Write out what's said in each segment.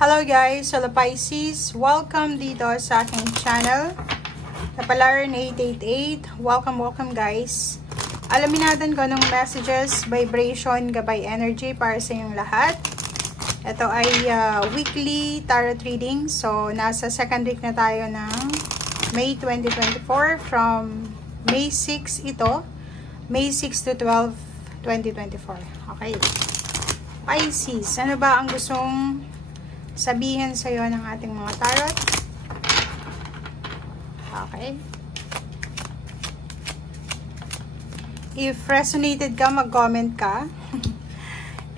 Hello guys, hello Pisces. Welcome dito sa aking channel. Napalaran 888. Welcome guys. Alamin natin kung anong messages, vibration, gabay energy para sa inyong lahat. Ito ay weekly tarot reading. So, nasa second week na tayo ng May 2024. From May 6 ito. May 6 to 12, 2024. Okay. Pisces, ano ba ang gustong sabihin sa'yo ng ating mga tarot? Okay. If resonated ka, mag-comment ka.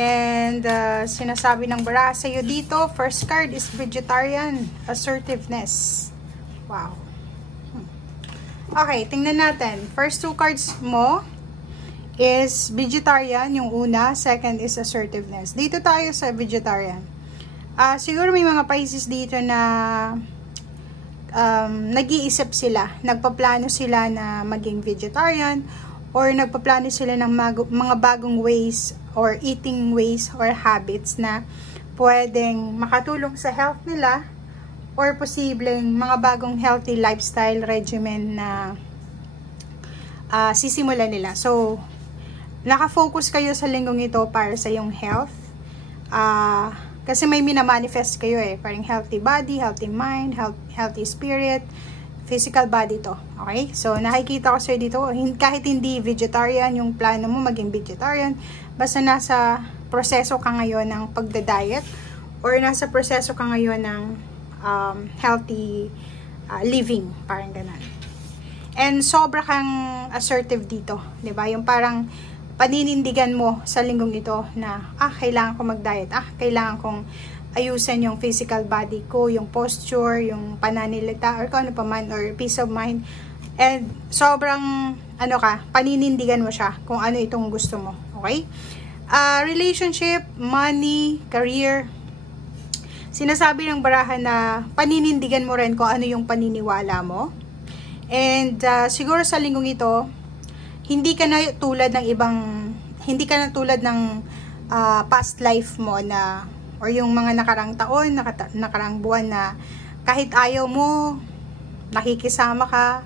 And sinasabi ng baraha sa'yo dito, first card is vegetarian, assertiveness. Wow. Okay, tingnan natin. First two cards mo is vegetarian, yung una. Second is assertiveness. Dito tayo sa vegetarian. Siguro may mga Pisces dito na nag-iisip sila, nagpaplano sila na maging vegetarian, or nagpaplano sila ng mga bagong ways or eating ways or habits na pwedeng makatulong sa health nila, or posibleng mga bagong healthy lifestyle regimen na sisimulan nila. So, nakafocus kayo sa linggong ito para sa yung health. Kasi may minamanifest kayo parang healthy body, healthy mind, healthy spirit, physical body to. Okay? So, nakikita ko sa'yo dito, kahit hindi vegetarian, yung plano mo maging vegetarian, basta nasa proseso ka ngayon ng pagda-diet, or nasa proseso ka ngayon ng healthy living, parang ganun. And sobra kang assertive dito, 'di ba? Yung parang paninindigan mo sa linggong ito na, kailangan ko mag-diet, kailangan kong ayusin yung physical body ko, yung posture, yung pananalita, or kung ano pa man, or peace of mind. And sobrang, paninindigan mo siya kung ano itong gusto mo. Okay? Relationship, money, career. Sinasabi ng baraha na paninindigan mo rin kung ano yung paniniwala mo. And siguro sa linggong ito, hindi ka na tulad ng past life mo na, or yung mga nakarang taon, nakarang buwan na kahit ayaw mo, nakikisama ka,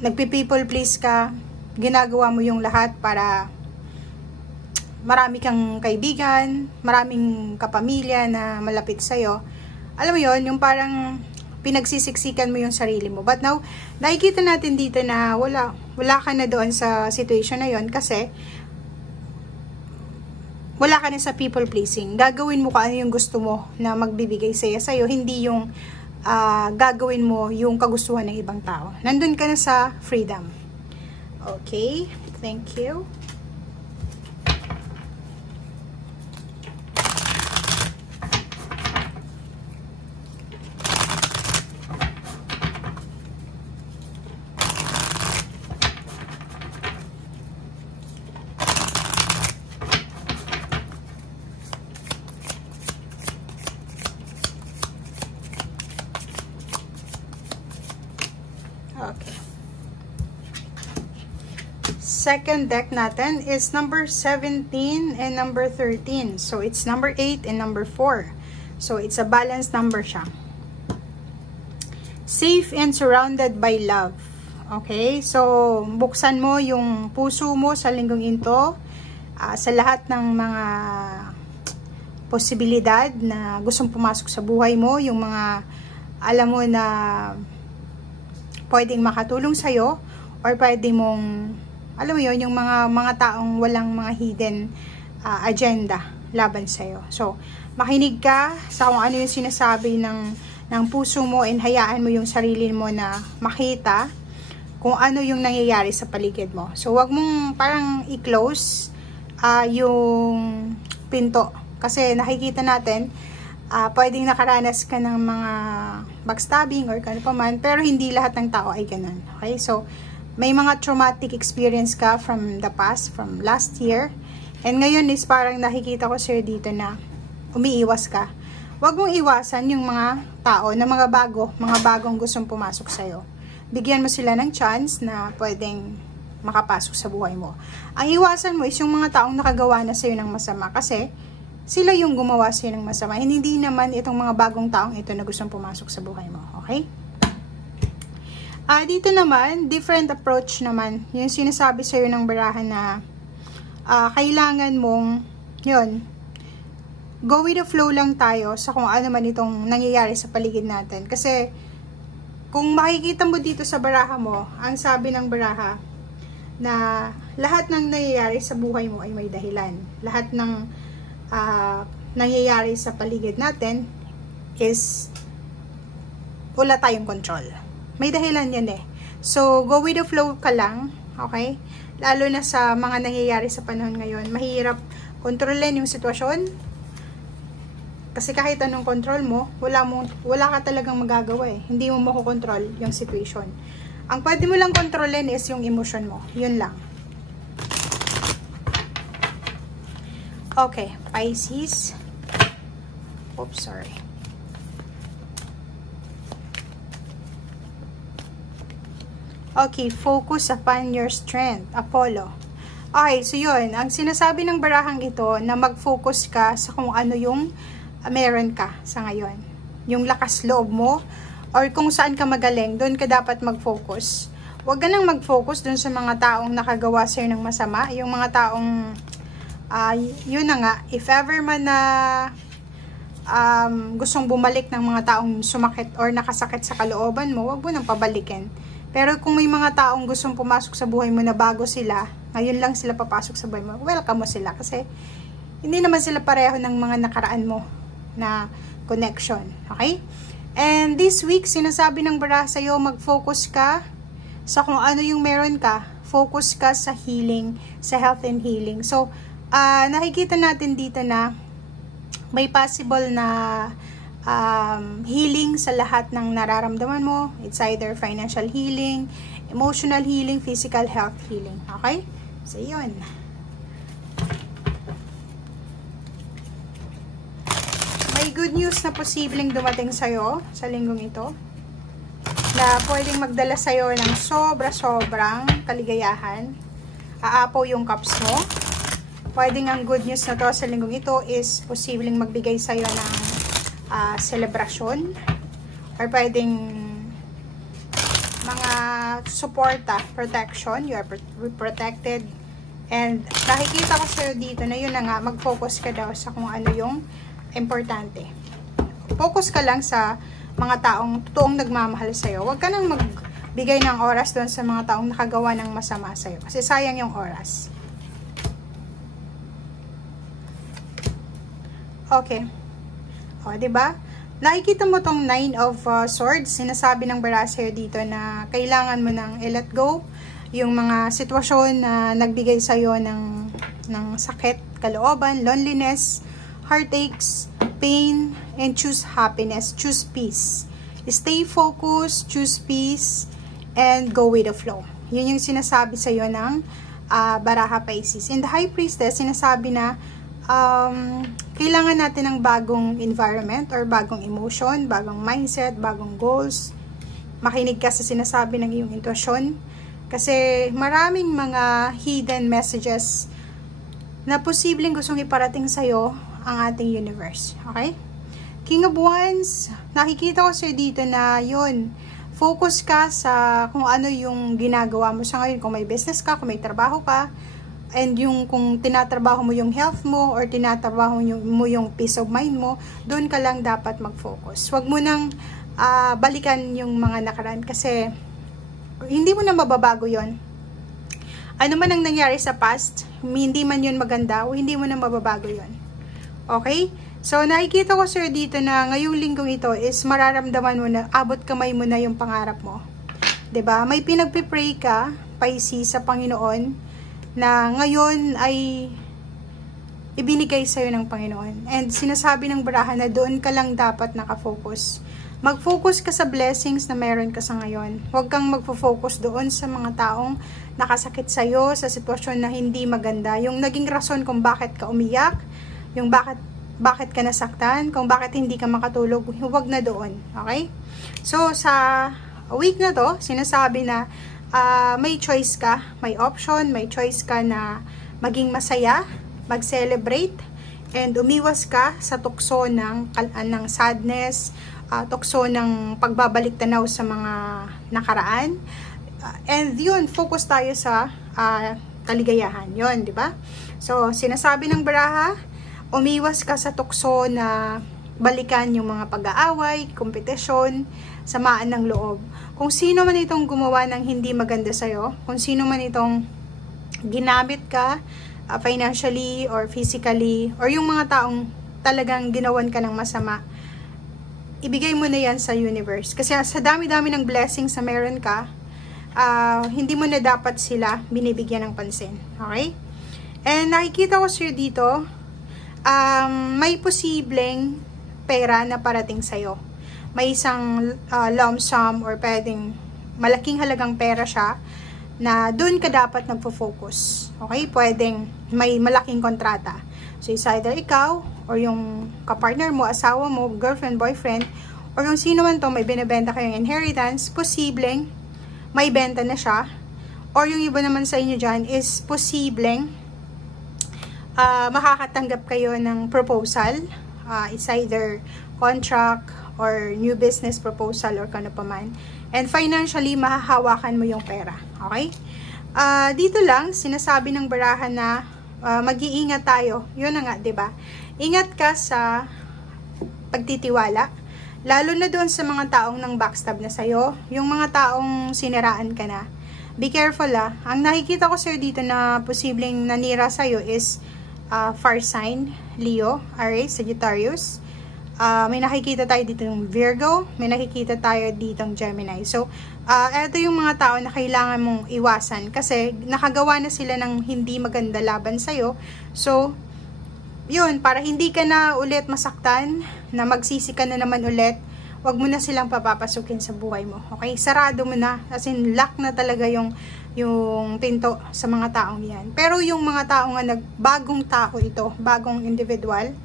nagpi-people please ka, ginagawa mo yung lahat para marami kang kaibigan, maraming kapamilya na malapit sa'yo. Alam mo yon, yung parang pinagsisiksikan mo yung sarili mo. But now, nakikita natin dito na wala ka na doon sa situation na yon, kasi wala ka na sa people pleasing. Gagawin mo kung ano yung gusto mo na magbibigay sa'yo, hindi yung gagawin mo yung kagustuhan ng ibang tao. Nandun ka na sa freedom. Okay, thank you. Okay. Second deck natin is number 17 and number 13. So, it's number 8 and number 4. So, it's a balanced number siya. Safe and surrounded by love. Okay? So, buksan mo yung puso mo sa linggong ito, sa lahat ng mga posibilidad na gustong pumasok sa buhay mo, yung mga alam mo na pwedeng makatulong sa'yo, or pwede mong, alam mo yun, yung mga taong walang mga hidden agenda laban sa'yo. So, makinig ka sa kung ano yung sinasabi ng puso mo, and hayaan mo yung sarili mo na makita kung ano yung nangyayari sa paligid mo. So, wag mong parang i-close yung pinto. Kasi nakikita natin, pwedeng nakaranas ka ng mga backstabbing or kano pa man, pero hindi lahat ng tao ay ganun. Okay? So, may mga traumatic experience ka from the past, from last year, and ngayon is parang nakikita ko sir dito na umiiwas ka. Huwag mong iwasan yung mga tao na mga bagong gustong pumasok sa'yo. Bigyan mo sila ng chance na pwedeng makapasok sa buhay mo. Ang iwasan mo is yung mga taong nakagawa na sa'yo ng masama, kasi sila yung gumawa sa'yo ng masama. Hindi naman itong mga bagong taong ito na gustong pumasok sa buhay mo. Okay? Dito naman, different approach naman. Yung sinasabi sa'yo ng barahan na kailangan mong, yun, go with the flow lang tayo sa kung ano man itong nangyayari sa paligid natin. Kasi, kung makikita mo dito sa baraha mo, ang sabi ng baraha, na lahat ng nangyayari sa buhay mo ay may dahilan. Lahat ng nangyayari sa paligid natin is wala tayong control. May dahilan yan eh. So, go with the flow ka lang, okay? Lalo na sa mga nangyayari sa panahon ngayon, mahirap kontrolin yung sitwasyon. Kasi kahit anong control mo, wala ka talagang magagawa eh. Hindi mo makokontrol yung situation. Ang pwede mo lang kontrolin is yung emotion mo. Yun lang. Okay, Pisces. Oops, sorry. Okay, focus upon your strength, Apollo. Okay, so yun. Ang sinasabi ng barahang ito na mag-focus ka sa kung ano yung meron ka sa ngayon. Yung lakas loob mo or kung saan ka magaling, doon ka dapat mag-focus. Huwag ka nang mag-focus doon sa mga taong nakagawa sa'yo ng masama. Yung mga taong yun na nga, if ever man na gustong bumalik ng mga taong sumakit or nakasakit sa kalooban mo, wag mo nang pabalikin. Pero kung may mga taong gustong pumasok sa buhay mo na bago sila, ngayon lang sila papasok sa buhay mo, welcome mo sila. Kasi hindi naman sila pareho ng mga nakaraan mo na connection. Okay? And this week, sinasabi ng baraha sa'yo, mag-focus ka sa kung ano yung meron ka. Focus ka sa healing, sa health and healing. So, nakikita natin dito na may possible na healing sa lahat ng nararamdaman mo. It's either financial healing, emotional healing, physical health healing. Okay? So, yun. May good news na posibleng dumating sa'yo sa linggong ito na pwedeng magdala sa'yo ng sobra-sobrang kaligayahan. Aapaw yung cups mo. Pwedeng ang good news na to sa linggong ito is posibleng magbigay sa'yo ng celebration or pwedeng mga suporta, protection, you are protected. And nakikita ko sa'yo dito na yun na nga, mag-focus ka daw sa kung ano yung importante. Focus ka lang sa mga taong totoong nagmamahal sa'yo. Huwag ka nang magbigay ng oras doon sa mga taong nakagawa ng masama sa'yo kasi sayang yung oras. Okay. O, diba? Nakikita mo tong 9 of Swords. Sinasabi ng baraha sa'yo dito na kailangan mo nang i-let go yung mga sitwasyon na nagbigay sa'yo ng sakit, kalooban, loneliness, heartaches, pain, and choose happiness. Choose peace. Stay focused, choose peace, and go with the flow. Yun yung sinasabi sa'yo ng baraha Pisces. In the High Priestess, sinasabi na kailangan natin ng bagong environment or bagong emotion, bagong mindset, bagong goals. Makinig ka sa sinasabi ng iyong intuition kasi maraming mga hidden messages na posibleng gustong iparating sa'yo ang ating universe. Okay? King of Wands, nakikita ko sa'yo dito na yun, focus ka sa kung ano yung ginagawa mo sa ngayon. Kung may business ka, kung may trabaho ka, and yung kung tinatrabaho mo yung health mo or tinatrabaho mo yung peace of mind mo, doon ka lang dapat mag-focus. Huwag mo nang balikan yung mga nakaraan kasi hindi mo na mababago yon. Ano man ang nangyari sa past, hindi man yun maganda o hindi mo na mababago yon. Okay? So, nakikita ko sir dito na ngayong linggong ito is mararamdaman mo na abot kamay mo na yung pangarap mo. 'Di ba? May pinagpipray ka, Pisces, sa Panginoon na ngayon ay ibinigay sa'yo ng Panginoon. And sinasabi ng baraha na doon ka lang dapat nakafocus. Mag-focus ka sa blessings na meron ka sa ngayon. Huwag kang magfo-focus doon sa mga taong nakasakit sa'yo, sa sitwasyon na hindi maganda. Yung naging rason kung bakit ka umiyak, yung bakit ka nasaktan, kung bakit hindi ka makatulog, huwag na doon. Okay? So, sa week na to, sinasabi na may choice ka, may option, may choice ka na maging masaya, mag-celebrate, And umiwas ka sa tukso ng sadness, tukso ng pagbabalik tanaw sa mga nakaraan. And yun, focus tayo sa kaligayahan. Yun, di ba? So, sinasabi ng baraha, umiwas ka sa tukso na balikan yung mga pag-aaway, kompetisyon, samaan ng loob. Kung sino man itong gumawa ng hindi maganda sa'yo, kung sino man itong ginamit ka financially or physically, or yung mga taong talagang ginawan ka ng masama, ibigay mo na yan sa universe. Kasi sa dami-dami ng blessings na meron ka, hindi mo na dapat sila binibigyan ng pansin. Okay? And nakikita ko sa'yo dito, may posibleng pera na parating sa'yo. May isang lump sum or pwedeng malaking halagang pera siya na doon ka dapat nagpo-focus. Okay? Pwedeng may malaking kontrata. So, it's either ikaw or yung kapartner mo, asawa mo, girlfriend, boyfriend, or yung sino man to may binibenta kayong inheritance, posibleng may benta na siya. Or yung iba naman sa inyo dyan is posibleng makakatanggap kayo ng proposal. It's either contract or new business proposal or kano pa man. And financially, mahahawakan mo yung pera. Okay? Dito lang, sinasabi ng baraha na mag-iingat tayo. Yun na nga, diba? Ingat ka sa pagtitiwala. Lalo na doon sa mga taong nang backstab na sa'yo. Yung mga taong siniraan ka na. Be careful Ang nakikita ko sa'yo dito na posibleng nanira sa'yo is fire sign, Leo, Aries, Sagittarius. May nakikita tayo dito ng Virgo, may nakikita tayo dito ng Gemini. So, ito yung mga tao na kailangan mong iwasan kasi nakagawa na sila ng hindi maganda laban sa'yo. So, yun, para hindi ka na ulit masaktan, na magsisi ka na naman ulit, wag mo na silang papapasukin sa buhay mo. Okay? Sarado mo na, as in, lock na talaga yung pinto sa mga taong yan. Pero yung mga taong bagong tao ito, bagong individual,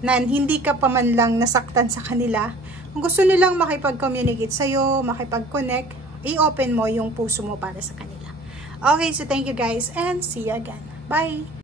na hindi ka pa man lang nasaktan sa kanila, kung gusto nilang makipag-communicate sa'yo, makipag-connect, i-open mo yung puso mo para sa kanila. Okay, so thank you guys and see you again. Bye!